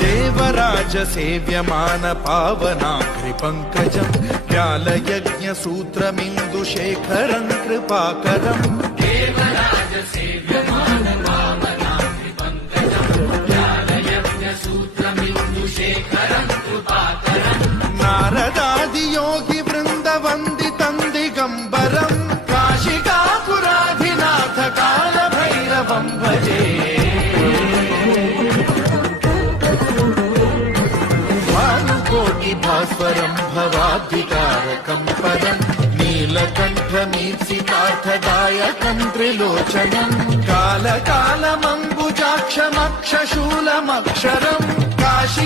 देवराज सेव्यमान पावनाघ्रि पंकजं व्यालयज्ञ सूत्रमिन्दुशेखरं कृपाकरं देवराज सेव्यमान पावनाघ्रि पंकजं व्यालयज्ञ सूत्रमिन्दुशेखरं कृपाकरं नारदादि योगी वृंद वंदितं दिगंबरं काशिकापुराधिनाथ काल भैरवं भजे भास्वरं भवाब्धिकारकं परं नीलकण्ठमीप्सितार्थदायकं त्रिलोचनं कालकालमम्बुजाक्षमक्षशूलमक्षरं काशि